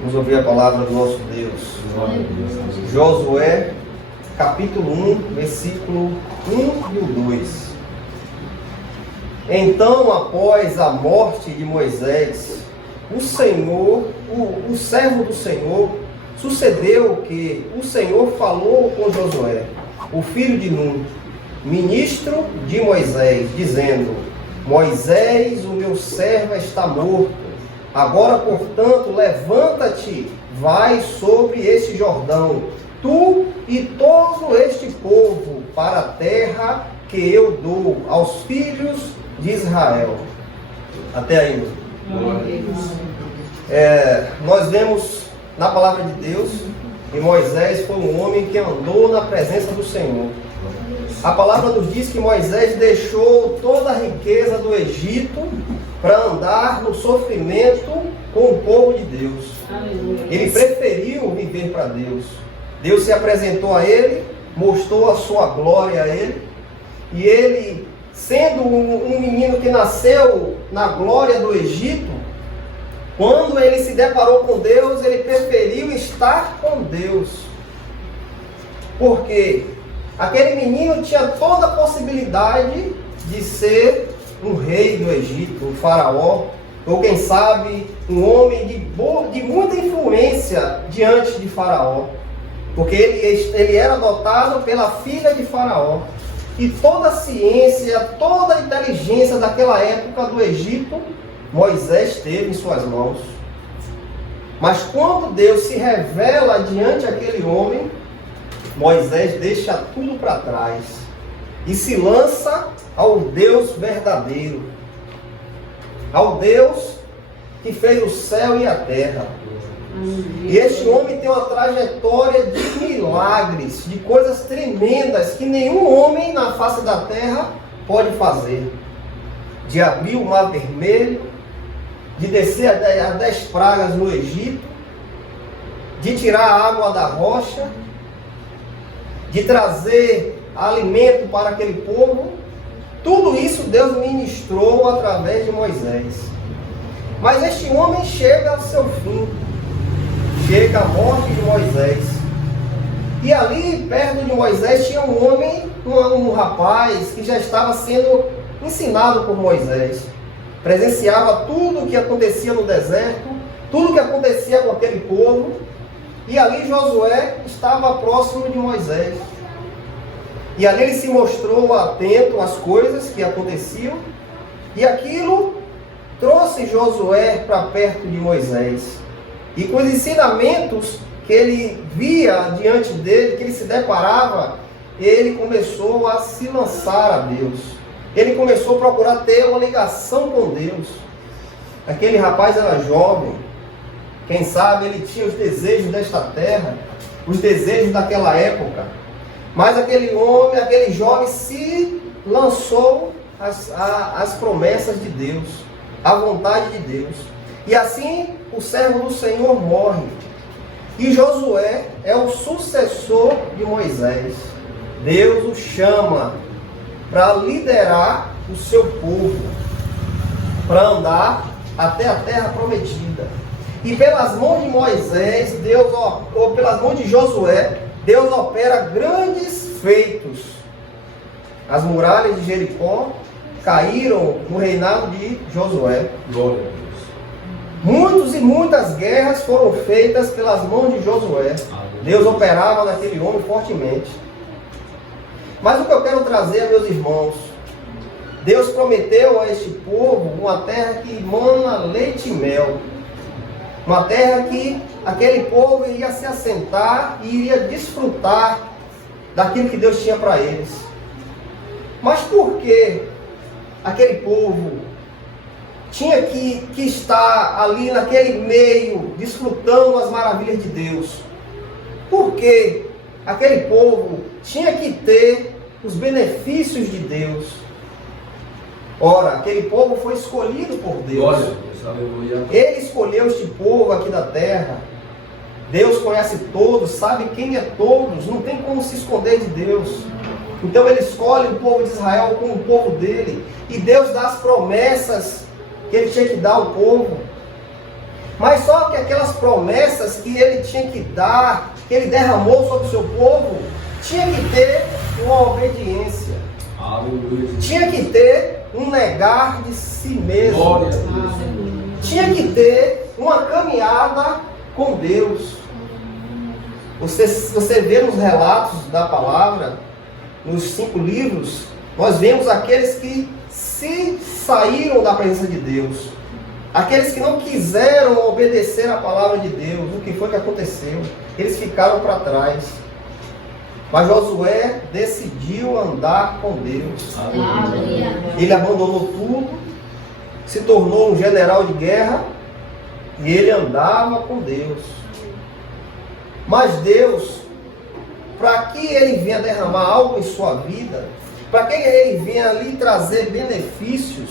Vamos ouvir a palavra do nosso Deus. Josué, capítulo 1, versículo 1 e o 2. Então, após a morte de Moisés, o servo do Senhor, sucedeu que o Senhor falou com Josué, o filho de Nun, ministro de Moisés, dizendo: Moisés, o meu servo, está morto. Agora, portanto, levanta-te, vai sobre este Jordão, tu e todo este povo, para a terra que eu dou aos filhos de Israel. Até aí. Nós vemos na palavra de Deus que Moisés foi um homem que andou na presença do Senhor. A palavra nos diz que Moisés deixou toda a riqueza do Egito para andar no sofrimento com o povo de Deus. Ele preferiu viver para Deus. Deus se apresentou a ele, mostrou a sua glória a ele, e ele, sendo um menino que nasceu na glória do Egito, quando ele se deparou com Deus, ele preferiu estar com Deus. Porque aquele menino tinha toda a possibilidade de ser um rei do Egito, um faraó, ou quem sabe um homem de muita influência diante de faraó. Porque ele era adotado pela filha de faraó. E toda a ciência, toda a inteligência daquela época do Egito, Moisés teve em suas mãos. Mas quando Deus se revela diante daquele homem, Moisés deixa tudo para trás e se lança ao Deus verdadeiro, ao Deus que fez o céu e a terra. E este homem tem uma trajetória de milagres, de coisas tremendas que nenhum homem na face da terra pode fazer. De abrir o mar vermelho, de descer as 10 pragas no Egito, de tirar a água da rocha, de trazer alimento para aquele povo. Tudo isso Deus ministrou através de Moisés. Mas este homem chega ao seu fim. Chega a morte de Moisés. E ali, perto de Moisés, tinha um homem, um rapaz, que já estava sendo ensinado por Moisés. Presenciava tudo o que acontecia no deserto, tudo o que acontecia com aquele povo. E ali Josué estava próximo de Moisés. E ali ele se mostrou atento às coisas que aconteciam. E aquilo trouxe Josué para perto de Moisés. E com os ensinamentos que ele via diante dele, que ele se deparava, ele começou a se lançar a Deus. Ele começou a procurar ter uma ligação com Deus. Aquele rapaz era jovem. Quem sabe ele tinha os desejos desta terra, os desejos daquela época. Mas aquele homem, aquele jovem se lançou às promessas de Deus, à vontade de Deus. E assim o servo do Senhor morre. E Josué é o sucessor de Moisés. Deus o chama para liderar o seu povo, para andar até a terra prometida. E pelas mãos de Moisés, ou pelas mãos de Josué, Deus opera grandes feitos. As muralhas de Jericó caíram no reinado de Josué. Glória a Deus. Muitas e muitas guerras foram feitas pelas mãos de Josué. Deus operava naquele homem fortemente. Mas o que eu quero trazer, meus irmãos, Deus prometeu a este povo uma terra que emana leite e mel. Uma terra que aquele povo iria se assentar e iria desfrutar daquilo que Deus tinha para eles. Mas por que aquele povo tinha que estar ali naquele meio, desfrutando as maravilhas de Deus? Por que aquele povo tinha que ter os benefícios de Deus? Ora, aquele povo foi escolhido por Deus. Ele escolheu este povo aqui da terra. Deus conhece todos, sabe quem é todos, não tem como se esconder de Deus. Então ele escolhe o povo de Israel como o povo dele. E Deus dá as promessas que ele tinha que dar ao povo. Mas só que aquelas promessas que ele tinha que dar, que ele derramou sobre o seu povo, tinha que ter uma obediência. Aleluia. Tinha que ter um negar de si mesmo. Glória a Deus. Tinha que ter uma caminhada com Deus. Você vê nos relatos da palavra, nos 5 livros, nós vemos aqueles que se saíram da presença de Deus. Aqueles que não quiseram obedecer a palavra de Deus. O que foi que aconteceu? Eles ficaram para trás. Mas Josué decidiu andar com Deus. Ele abandonou tudo, se tornou um general de guerra e ele andava com Deus. Mas Deus, para que ele venha derramar algo em sua vida, para que ele venha lhe trazer benefícios,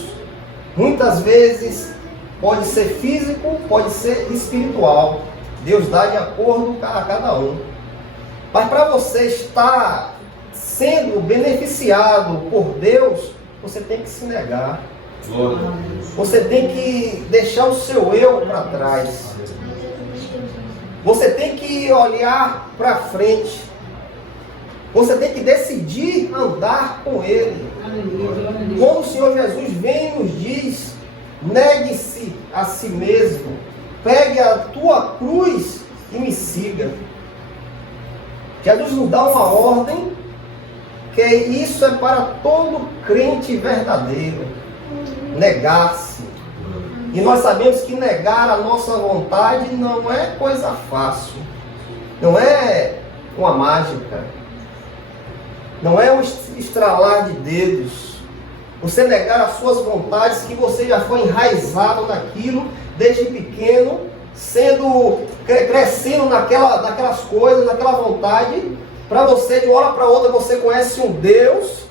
muitas vezes pode ser físico, pode ser espiritual. Deus dá de acordo a cada um. Mas para você estar sendo beneficiado por Deus, você tem que se negar. Você tem que deixar o seu eu para trás. Você tem que olhar para frente. Você tem que decidir andar com Ele. Como o Senhor Jesus vem e nos diz: negue-se a si mesmo, pegue a tua cruz e me siga. Jesus nos dá uma ordem, que isso é para todo crente verdadeiro. Negar-se. E nós sabemos que negar a nossa vontade não é coisa fácil. Não é uma mágica. Não é um estralar de dedos. Você negar as suas vontades, que você já foi enraizado naquilo desde pequeno, crescendo naquelas coisas, naquela vontade. Para você, de uma hora para outra, você conhece um Deus,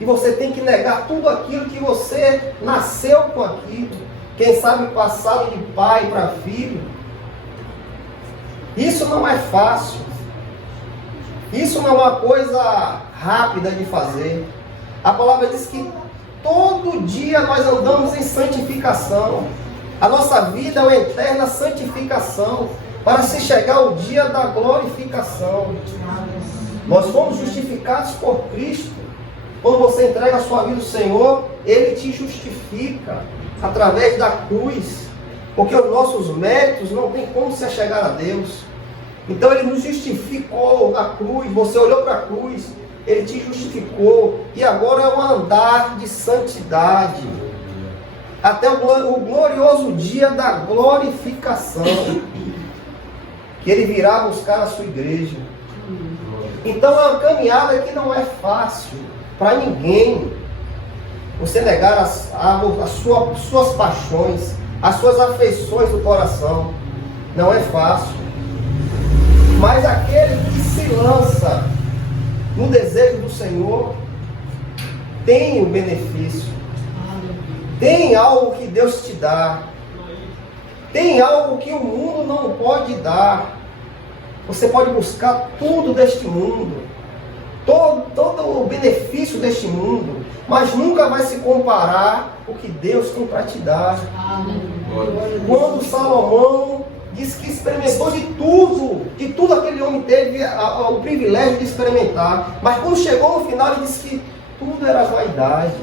e você tem que negar tudo aquilo que você nasceu com aquilo. Quem sabe passado de pai para filho. Isso não é fácil. Isso não é uma coisa rápida de fazer. A palavra diz que todo dia nós andamos em santificação. A nossa vida é uma eterna santificação, para se chegar ao dia da glorificação. Nós fomos justificados por Cristo. Quando você entrega a sua vida ao Senhor, Ele te justifica através da cruz, porque os nossos méritos não tem como se chegar a Deus. Então Ele nos justificou na cruz. Você olhou para a cruz, Ele te justificou, e agora é um andar de santidade até o glorioso dia da glorificação, que Ele virá buscar a sua igreja. Então é uma caminhada que não é fácil para ninguém. Você negar as suas paixões, as suas afeições do coração, não é fácil. Mas aquele que se lança no desejo do Senhor tem o benefício. Tem algo que Deus te dá. Tem algo que o mundo não pode dar. Você pode buscar tudo deste mundo, todo o benefício deste mundo, mas nunca vai se comparar o que Deus tem para te dar. Quando Salomão diz que experimentou de tudo aquele homem teve o privilégio de experimentar, mas quando chegou no final ele disse que tudo era vaidade,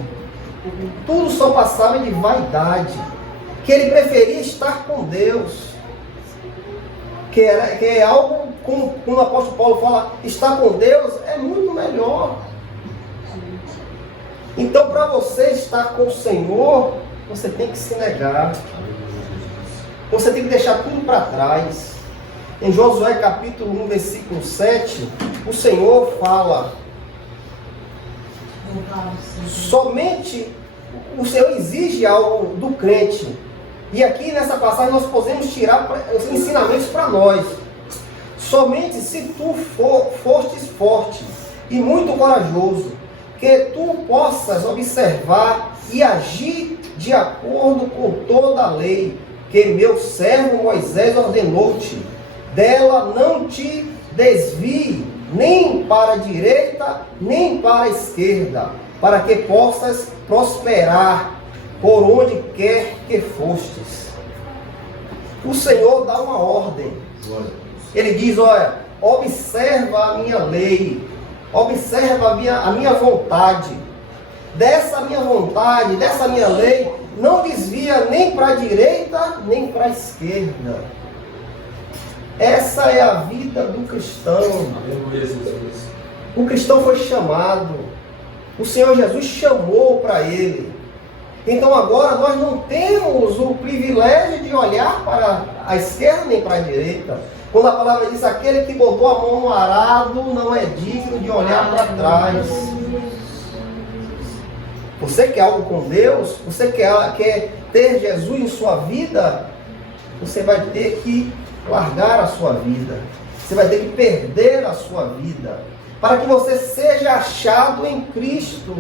tudo só passava de vaidade, que ele preferia estar com Deus, que é algo, como o apóstolo Paulo fala, estar com Deus é muito melhor. Então, para você estar com o Senhor, você tem que se negar. Você tem que deixar tudo para trás. Em Josué capítulo 1, versículo 7, o Senhor fala: somente o Senhor exige algo do crente. E aqui nessa passagem nós podemos tirar os ensinamentos para nós. Somente se tu fostes forte e muito corajoso, que tu possas observar e agir de acordo com toda a lei que meu servo Moisés ordenou-te. Dela não te desvie, nem para a direita, nem para a esquerda, para que possas prosperar por onde quer que fostes. o Senhor dá uma ordem. Ele diz, olha, observa a minha lei, observa a minha vontade. Dessa minha vontade, dessa minha lei, não desvia nem para a direita, nem para a esquerda. Essa é a vida do cristão. O cristão foi chamado. O Senhor Jesus chamou para ele. Então agora nós não temos o privilégio de olhar para a esquerda nem para a direita. Quando a palavra diz, aquele que botou a mão no arado não é digno de olhar para trás. Você quer algo com Deus? Você quer ter Jesus em sua vida? Você vai ter que largar a sua vida. Você vai ter que perder a sua vida. Para que você seja achado em Cristo.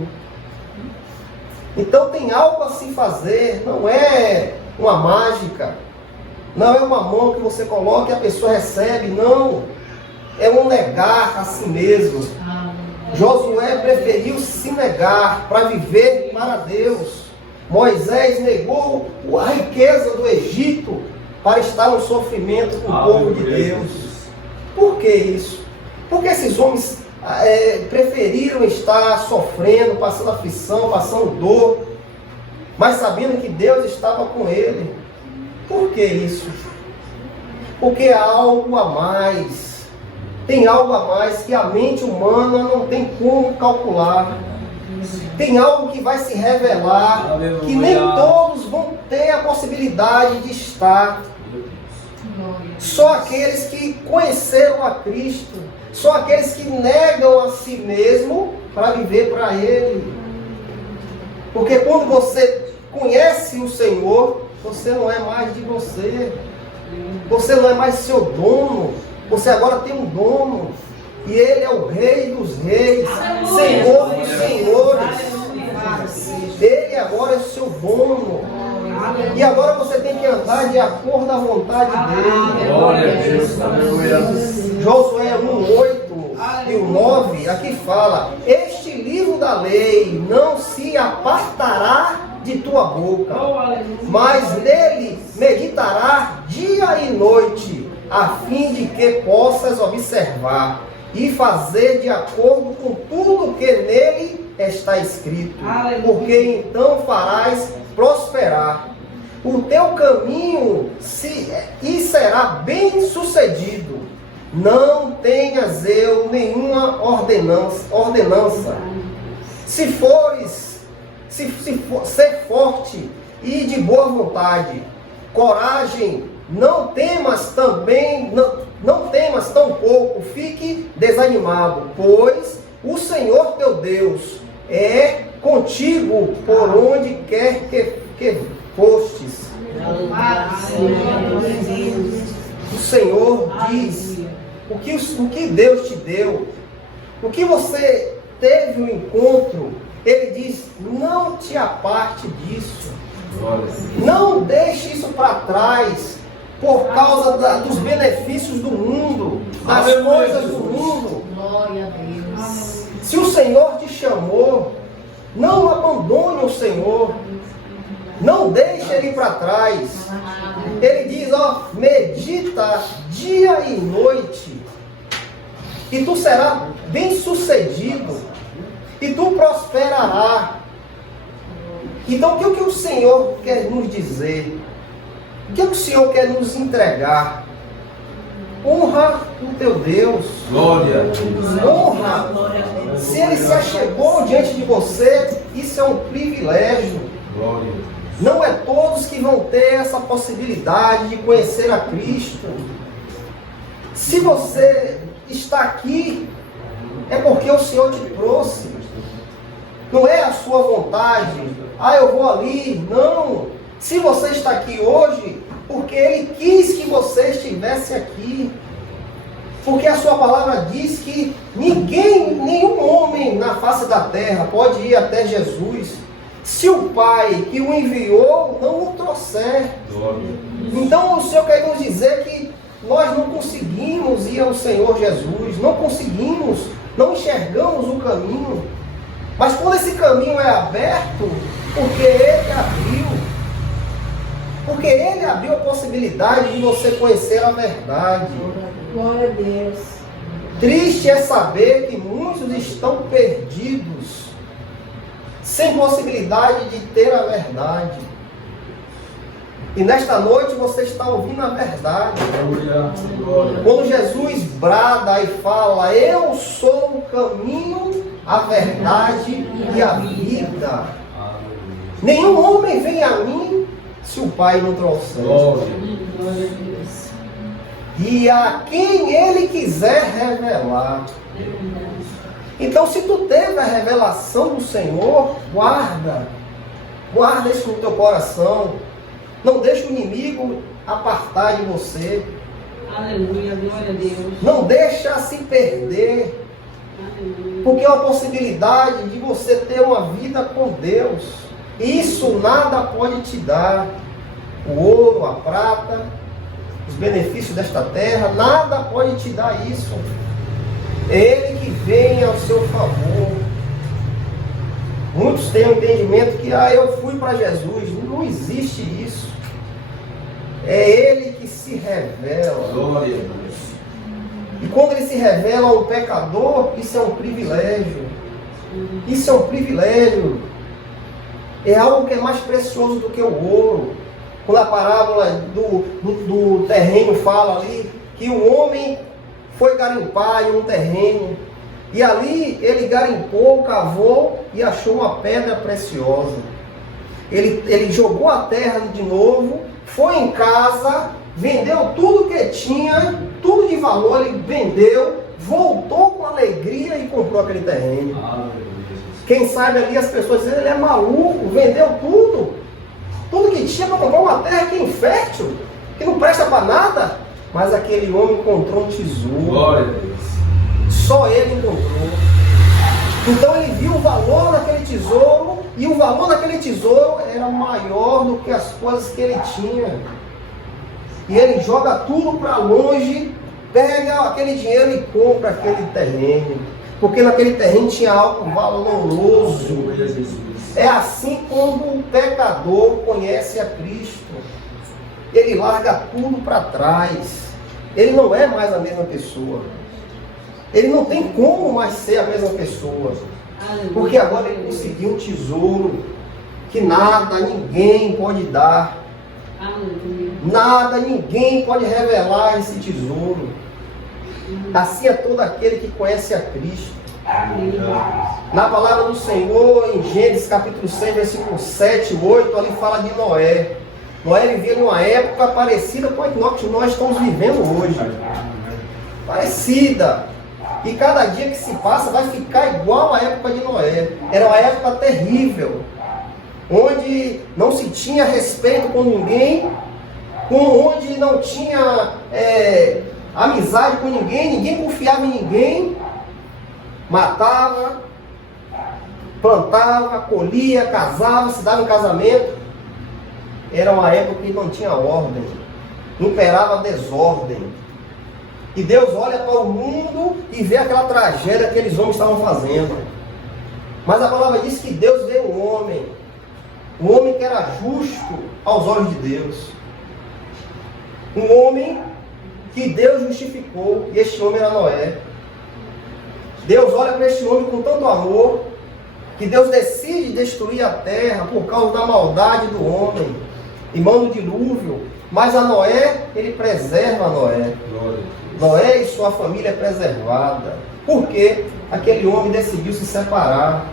Então tem algo a se fazer. Não é uma mágica. Não é uma mão que você coloca e a pessoa recebe. Não. É um negar a si mesmo. Josué preferiu se negar para viver para Deus. Moisés negou a riqueza do Egito para estar no sofrimento com o povo de Deus. Por que isso? Porque esses homens preferiram estar sofrendo, passando aflição, passando dor, mas sabendo que Deus estava com ele. Por que isso? Porque há algo a mais. Tem algo a mais que a mente humana não tem como calcular. Tem algo que vai se revelar, que nem todos vão ter a possibilidade de estar. Só aqueles que conheceram a Cristo, só aqueles que negam a si mesmo para viver para Ele. Porque quando você conhece o Senhor, você não é mais de você. Você não é mais seu dono. Você agora tem um dono. E Ele é o Rei dos Reis, Senhor dos Senhores. Ele agora é o seu dono. E agora você tem que andar de acordo com a vontade dele. Josué 1:8 e 9, aqui fala: este livro da lei não se apartará de tua boca, mas nele meditará dia e noite, a fim de que possas observar e fazer de acordo com tudo que nele está escrito, porque então farás prosperar o teu caminho e será bem sucedido. Não tenhas eu nenhuma ordenança. Se ser forte e de boa vontade, coragem, não temas tampouco fique desanimado, pois o Senhor teu Deus é contigo por onde quer que fostes. O Senhor diz o que Deus te deu, o que você teve um encontro. Ele diz: não te aparte disso, não deixe isso para trás por causa dos benefícios do mundo, das coisas do mundo. Glória a Deus. Se o Senhor te chamou, não abandone o Senhor, não deixe ele para trás. Ele diz: medita dia e noite, e tu serás bem sucedido, e tu prosperarás. Então o que o Senhor quer nos dizer? O que o Senhor quer nos entregar? Honra o teu Deus. Glória a Deus. Honra. Se Ele se achegou diante de você, isso é um privilégio. Glória a Deus. Não é todos que vão ter essa possibilidade de conhecer a Cristo. Se você está aqui, é porque o Senhor te trouxe. Não é a sua vontade. Eu vou ali. Não. Se você está aqui hoje, porque Ele quis que você estivesse aqui. Porque a sua palavra diz que nenhum homem na face da terra pode ir até Jesus se o Pai que o enviou não o trouxer. Então o Senhor quer nos dizer que nós não conseguimos ir ao Senhor Jesus, não conseguimos, não enxergamos o caminho. Mas quando esse caminho é aberto, porque Ele abriu, Porque Ele abriu a possibilidade de você conhecer a verdade. Glória a Deus. Triste é saber que muitos estão perdidos, sem possibilidade de ter a verdade. E nesta noite você está ouvindo a verdade. Quando Jesus brada e fala: eu sou o caminho, a verdade e a vida. Nenhum homem vem a mim se o Pai não trouxer. E a quem Ele quiser revelar. Então, se tu teve a revelação do Senhor, guarda isso no teu coração. Não deixe o inimigo apartar de você. Aleluia, glória a Deus. Não deixa se perder. Aleluia. Porque é uma possibilidade de você ter uma vida com Deus. Isso nada pode te dar. O ouro, a prata, os benefícios desta terra, nada pode te dar isso. É Ele que vem ao seu favor. Muitos têm o entendimento que eu fui para Jesus. Não existe isso. É Ele que se revela. Glória a Deus. E quando Ele se revela a um pecador, isso é um privilégio. Isso é um privilégio. É algo que é mais precioso do que o ouro. Quando a parábola do terreno fala ali que o homem foi garimpar em um terreno. E ali ele garimpou, cavou e achou uma pedra preciosa. Ele jogou a terra de novo, foi em casa, vendeu tudo que tinha, tudo de valor, ele vendeu, voltou com alegria e comprou aquele terreno. Quem sabe ali as pessoas dizem: ele é maluco, vendeu tudo que tinha para comprar uma terra que é infértil, que não presta para nada. Mas aquele homem encontrou um tesouro. Glória a Deus. Só ele encontrou. Então ele viu o valor daquele tesouro, e o valor daquele tesouro era maior do que as coisas que ele tinha. E ele joga tudo para longe, pega aquele dinheiro e compra aquele terreno. Porque naquele terreno tinha algo valoroso. É assim quando um pecador conhece a Cristo. Ele larga tudo para trás. Ele não é mais a mesma pessoa. Ele não tem como mais ser a mesma pessoa. Porque agora ele conseguiu um tesouro que nada, ninguém pode dar. Nada, ninguém pode revelar esse tesouro. Assim é todo aquele que conhece a Cristo. Na palavra do Senhor, em Gênesis capítulo 6, versículo 7 e 8, ali fala de Noé. Noé vivia numa época parecida com a que nós estamos vivendo hoje. Parecida. E cada dia que se passa vai ficar igual à época de Noé. Era uma época terrível, onde não se tinha respeito com ninguém, onde não tinha amizade com ninguém, ninguém confiava em ninguém, matava, plantava, colhia, casava, se dava em casamento. Era uma época que não tinha ordem, imperava a desordem. E Deus olha para o mundo e vê aquela tragédia que aqueles homens estavam fazendo. Mas a palavra diz que Deus vê um homem que era justo aos olhos de Deus. Um homem que Deus justificou, e este homem era Noé. Deus olha para este homem com tanto amor, que Deus decide destruir a terra por causa da maldade do homem, e manda o dilúvio. Mas a Noé, ele preserva a Noé. Noé e sua família é preservada. Por quê? Aquele homem decidiu se separar.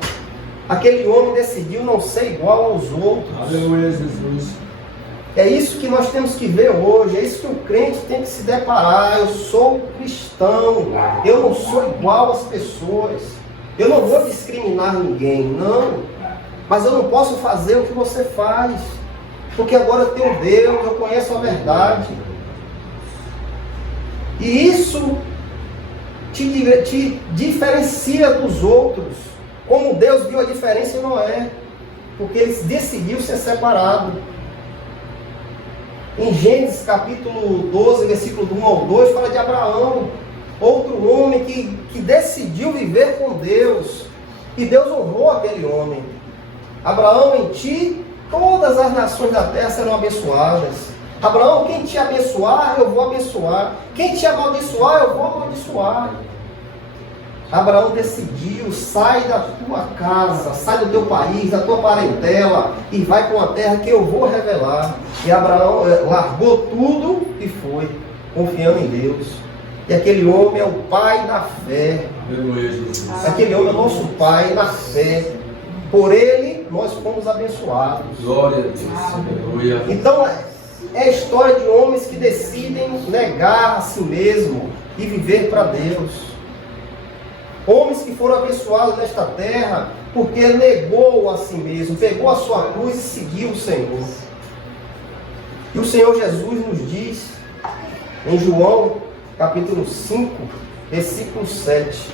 Aquele homem decidiu não ser igual aos outros. Aleluia, Jesus. É isso que nós temos que ver hoje. É isso que o crente tem que se deparar. Eu sou cristão. Eu não sou igual às pessoas. Eu não vou discriminar ninguém, não. Mas eu não posso fazer o que você faz. Porque agora eu tenho Deus, eu conheço a verdade. E isso te diferencia dos outros. Como Deus viu a diferença em Noé. Porque ele decidiu ser separado. Em Gênesis capítulo 12, versículo 1 ao 2, fala de Abraão. Outro homem que decidiu viver com Deus. E Deus honrou aquele homem. Abraão, em ti todas as nações da terra serão abençoadas. Abraão, quem te abençoar, eu vou abençoar. Quem te amaldiçoar, eu vou amaldiçoar. Abraão decidiu: sai da tua casa, sai do teu país, da tua parentela e vai para uma terra que eu vou revelar. E Abraão largou tudo e foi, confiando em Deus. E aquele homem é o pai da fé. Aquele homem é o nosso pai na fé. Por ele nós fomos abençoados. Glória a Deus. Então é a história de homens que decidem negar a si mesmo e viver para Deus. Homens que foram abençoados nesta terra porque negou a si mesmo, pegou a sua cruz e seguiu o Senhor. E o Senhor Jesus nos diz em João capítulo 5, versículo 7.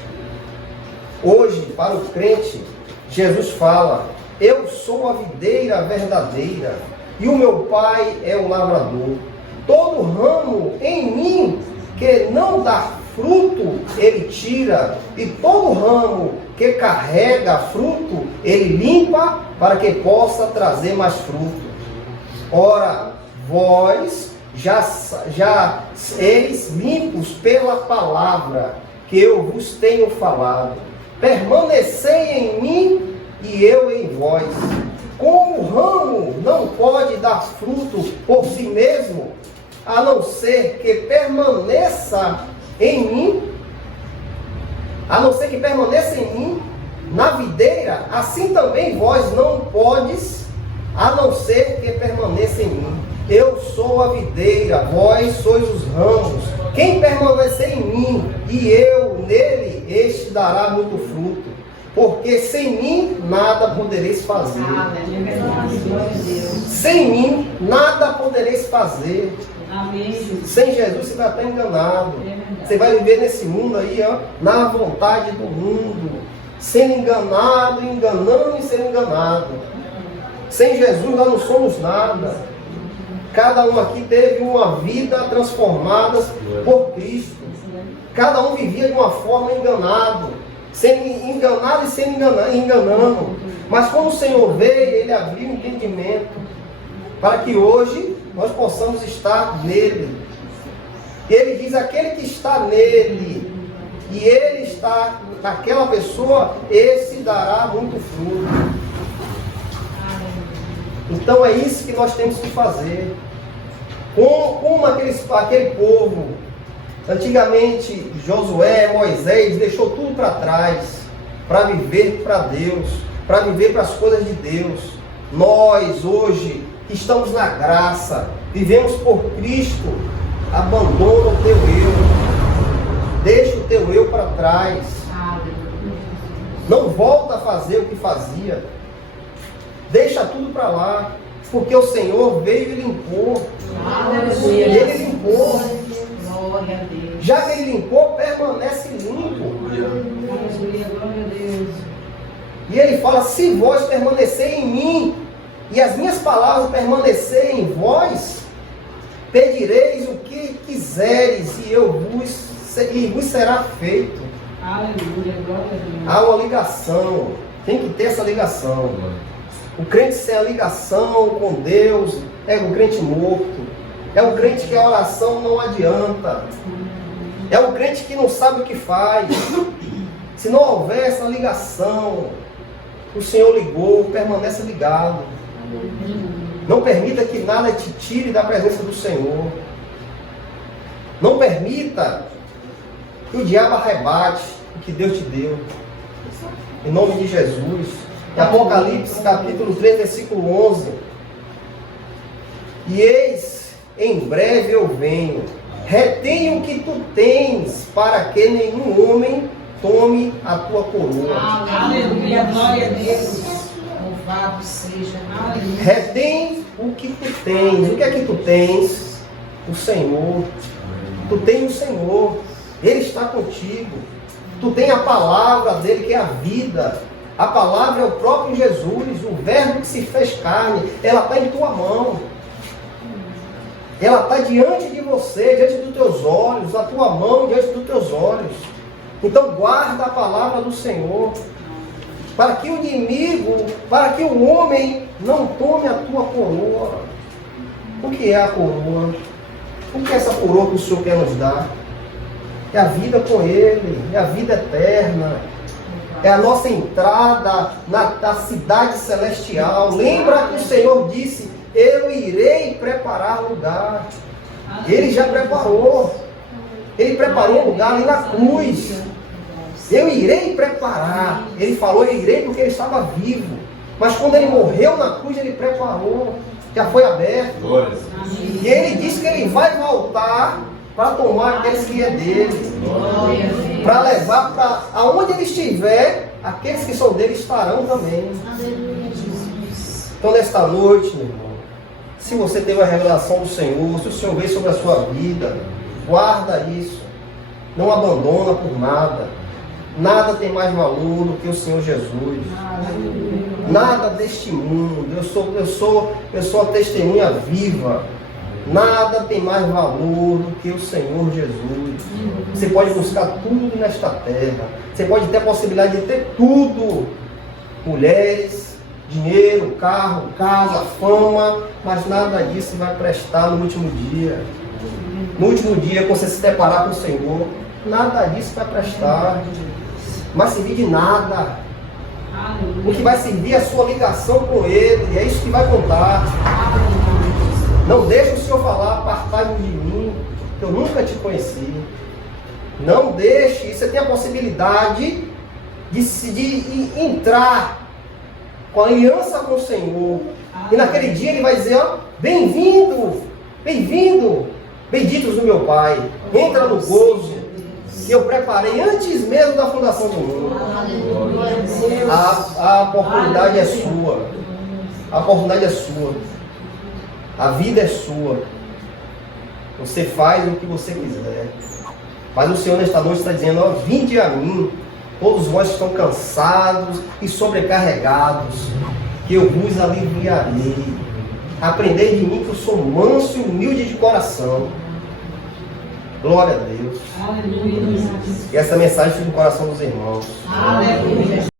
Hoje, para o crente, Jesus fala: eu sou a videira verdadeira e o meu Pai é o lavrador. Todo ramo em mim que não dá fruto, ele tira, e todo ramo que carrega fruto, ele limpa, para que possa trazer mais fruto. Ora, vós já eis limpos pela palavra que eu vos tenho falado. Permanecei em mim e eu em vós. Como o ramo não pode dar fruto por si mesmo, a não ser que permaneça em mim, na videira, assim também vós não podes, a não ser que permaneça em mim. Eu sou a videira, vós sois os ramos. Quem permanecer em mim e eu nele, este dará muito fruto. Porque sem mim nada podereis fazer. Sem mim nada podereis fazer. Sem Jesus você vai estar enganado. Você vai viver nesse mundo aí, ó, na vontade do mundo, sendo enganado, enganando e sendo enganado. Sem Jesus nós não somos nada. Cada um aqui teve uma vida transformada por Cristo. Cada um vivia de uma forma enganado, sendo enganado e sendo enganando. Mas quando o Senhor veio, Ele abriu o entendimento para que hoje nós possamos estar nele. Ele diz: aquele que está nele e ele está naquela pessoa, esse dará muito fruto. Então é isso que nós temos que fazer. Como aquele povo, antigamente Josué, Moisés, deixou tudo para trás, para viver para Deus, para viver para as coisas de Deus. Nós hoje, que estamos na graça, vivemos por Cristo, abandona o teu eu, deixa o teu eu para trás, não volta a fazer o que fazia, deixa tudo para lá, porque o Senhor veio e limpou. Ele limpou. Já que Ele limpou, permanece limpo. E Ele fala: se vós permanecerem em mim e as minhas palavras permanecerem em vós, pedireis o que quiseres e vos será feito. Aleluia, glória a Deus. Há uma ligação, tem que ter essa ligação. O crente sem a ligação com Deus é um crente morto. É um crente que a oração não adianta. É um crente que não sabe o que faz. Se não houver essa ligação, o Senhor ligou, permanece ligado. Não permita que nada te tire da presença do Senhor. Não permita que o diabo arrebate o que Deus te deu. Em nome de Jesus. Em Apocalipse capítulo 3, versículo 11. E eis, em breve eu venho. Retém o que tu tens, para que nenhum homem tome a tua coroa. Aleluia, glória a Deus. Louvado seja. Retém o que tu tens. O que é que tu tens? O Senhor. Tu tens o Senhor. Ele está contigo. Tu tens a palavra dele, que é a vida. A palavra é o próprio Jesus, o verbo que se fez carne. Ela está em tua mão. Ela está diante de você, diante dos teus olhos, a tua mão diante dos teus olhos. Então guarda a palavra do Senhor. para que o inimigo, para que o homem não tome a tua coroa. O que é a coroa? O que é essa coroa que o Senhor quer nos dar? É a vida com Ele, é a vida eterna, é a nossa entrada na cidade celestial. Lembra que o Senhor disse: eu irei preparar lugar. Ele já preparou. Ele preparou um lugar ali na cruz. Eu irei preparar. Ele falou: eu irei porque ele estava vivo. Mas quando ele morreu na cruz, ele preparou. Já foi aberto. E ele disse que ele vai voltar para tomar aqueles que é dele. Para levar para aonde ele estiver, aqueles que são dele estarão também. Então nesta noite, meu irmão, se você teve a revelação do Senhor, se o Senhor veio sobre a sua vida, guarda isso. Não abandona por nada. Nada tem mais valor do que o Senhor Jesus. Nada deste mundo. Eu sou a testemunha viva. Nada tem mais valor do que o Senhor Jesus. Você pode buscar tudo nesta terra. Você pode ter a possibilidade de ter tudo. Mulheres, dinheiro, carro, casa, fama. Mas nada disso vai prestar no último dia. No último dia, quando você se deparar com o Senhor, nada disso vai prestar. Não vai servir de nada. O que vai servir é a sua ligação com Ele. É isso que vai contar. Não deixe o Senhor falar: apartai-vos de mim, que eu nunca te conheci. Não deixe. Você tem a possibilidade de entrar com a aliança com o Senhor. E naquele dia Ele vai dizer: ó, bem-vindo, bem-vindo, benditos do meu Pai. Entra no gozo que eu preparei antes mesmo da fundação do mundo. A oportunidade é sua. A oportunidade é sua. A vida é sua. Você faz o que você quiser. Mas o Senhor nesta noite está dizendo: ó, vinde a mim, todos vós que estão cansados e sobrecarregados, que eu vos aliviarei. Aprendei de mim, que eu sou manso e humilde de coração. Glória a Deus. Aleluia. E essa mensagem fica no coração dos irmãos. Aleluia.